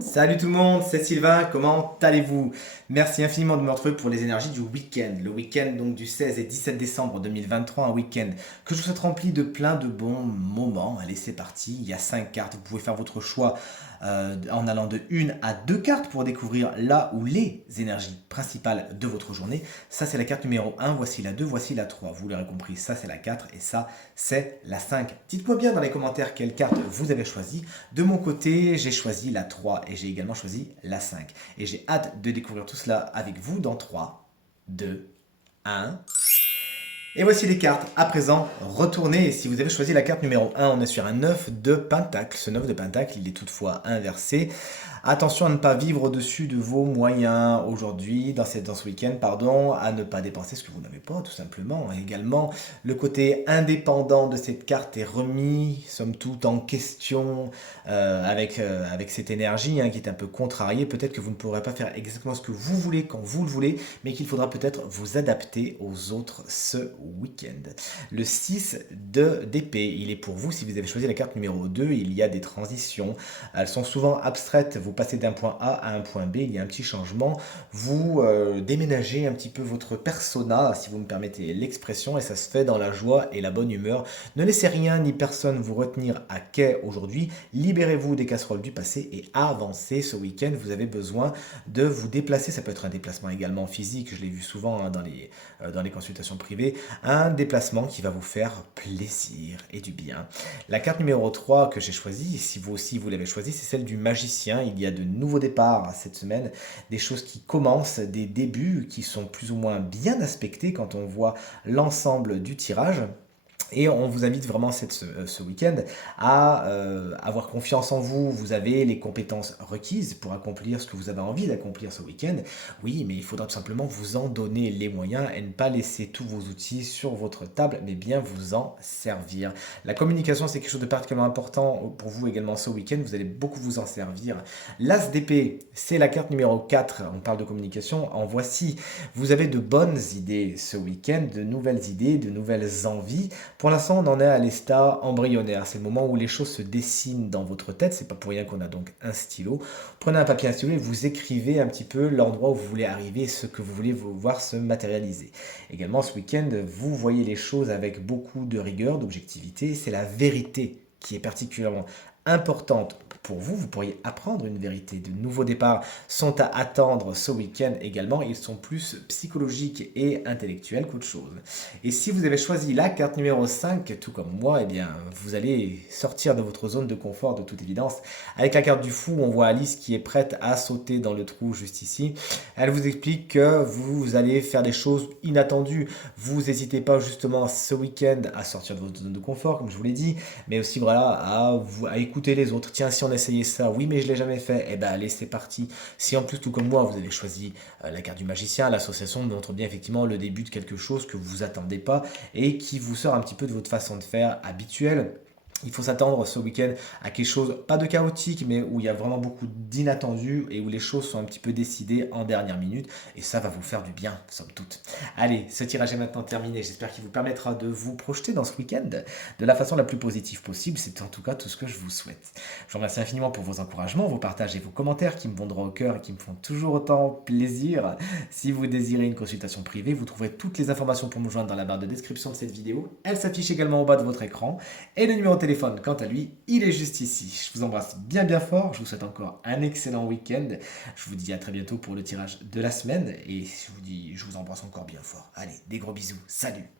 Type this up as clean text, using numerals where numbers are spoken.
Salut tout le monde, c'est Sylvain, comment allez-vous? Merci infiniment de me retrouver pour les énergies du week-end. Le week-end donc du 16 et 17 décembre 2023, un week-end que je vous souhaite rempli de plein de bons moments. Allez, c'est parti, il y a 5 cartes, vous pouvez faire votre choix en allant de 1 à 2 cartes pour découvrir là ou les énergies principales de votre journée. Ça c'est la carte numéro 1, voici la 2, voici la 3. Vous l'aurez compris, ça c'est la 4 et ça c'est la 5. Dites-moi bien dans les commentaires quelle carte vous avez choisi. De mon côté, j'ai choisi la 3 et j'ai également choisi la 5. Et j'ai hâte de découvrir tout cela avec vous dans 3, 2, 1. Et voici les cartes. À présent, retournez. Si vous avez choisi la carte numéro 1, on est sur un 9 de Pentacle. Ce 9 de Pentacle, il est toutefois inversé. Attention à ne pas vivre au-dessus de vos moyens aujourd'hui, dans ce week-end, pardon, à ne pas dépenser ce que vous n'avez pas, tout simplement. Également, le côté indépendant de cette carte est remis, somme toute, en question avec cette énergie qui est un peu contrariée. Peut-être que vous ne pourrez pas faire exactement ce que vous voulez quand vous le voulez, mais qu'il faudra peut-être vous adapter aux autres ce week-end. Le 6 d'épée, il est pour vous. Si vous avez choisi la carte numéro 2, il y a des transitions. Elles sont souvent abstraites. Vous passez d'un point A à un point B, il y a un petit changement. Vous déménagez un petit peu votre persona, si vous me permettez l'expression, et ça se fait dans la joie et la bonne humeur. Ne laissez rien ni personne vous retenir à quai aujourd'hui. Libérez-vous des casseroles du passé et avancez ce week-end. Vous avez besoin de vous déplacer. Ça peut être un déplacement également physique, je l'ai vu souvent dans les consultations privées. Un déplacement qui va vous faire plaisir et du bien. La carte numéro 3 que j'ai choisie, si vous aussi vous l'avez choisie, c'est celle du magicien. Il y a de nouveaux départs cette semaine, des choses qui commencent, des débuts qui sont plus ou moins bien aspectés quand on voit l'ensemble du tirage. Et on vous invite vraiment ce week-end à avoir confiance en vous. Vous avez les compétences requises pour accomplir ce que vous avez envie d'accomplir ce week-end. Oui, mais il faudra tout simplement vous en donner les moyens et ne pas laisser tous vos outils sur votre table, mais bien vous en servir. La communication, c'est quelque chose de particulièrement important pour vous également ce week-end. Vous allez beaucoup vous en servir. L'As d'épée, c'est la carte numéro 4. On parle de communication. En voici. Vous avez de bonnes idées ce week-end, de nouvelles idées, de nouvelles envies. Pour l'instant, on en est à l'état embryonnaire. C'est le moment où les choses se dessinent dans votre tête. C'est pas pour rien qu'on a donc un stylo. Prenez un papier, un stylo et vous écrivez un petit peu l'endroit où vous voulez arriver, ce que vous voulez voir se matérialiser. Également, ce week-end, vous voyez les choses avec beaucoup de rigueur, d'objectivité. C'est la vérité qui est particulièrement importante pour vous. Vous pourriez apprendre une vérité. De nouveaux départs sont à attendre ce week-end également. Ils sont plus psychologiques et intellectuels qu'autre chose. Et si vous avez choisi la carte numéro 5, tout comme moi, eh bien, vous allez sortir de votre zone de confort de toute évidence. Avec la carte du fou, on voit Alice qui est prête à sauter dans le trou juste ici. Elle vous explique que vous allez faire des choses inattendues. Vous n'hésitez pas justement ce week-end à sortir de votre zone de confort, comme je vous l'ai dit, mais aussi voilà, à écouter les autres. Tiens, si on essayait ça, oui, mais je ne l'ai jamais fait, eh bien allez, c'est parti. Si en plus, tout comme moi, vous avez choisi la carte du magicien, l'association montre bien effectivement le début de quelque chose que vous attendez pas et qui vous sort un petit peu de votre façon de faire habituelle. Il faut s'attendre ce week-end à quelque chose, pas de chaotique, mais où il y a vraiment beaucoup d'inattendus et où les choses sont un petit peu décidées en dernière minute. Et ça va vous faire du bien, somme toute. Allez, ce tirage est maintenant terminé. J'espère qu'il vous permettra de vous projeter dans ce week-end de la façon la plus positive possible. C'est en tout cas tout ce que je vous souhaite. Je vous remercie infiniment pour vos encouragements, vos partages et vos commentaires qui me vont droit au cœur et qui me font toujours autant plaisir. Si vous désirez une consultation privée, vous trouverez toutes les informations pour me joindre dans la barre de description de cette vidéo. Elle s'affiche également au bas de votre écran. Et le numéro de téléphone, quant à lui, il est juste ici. Je vous embrasse bien bien fort, je vous souhaite encore un excellent week-end. Je vous dis à très bientôt pour le tirage de la semaine et je vous embrasse encore bien fort. Allez, des gros bisous, salut!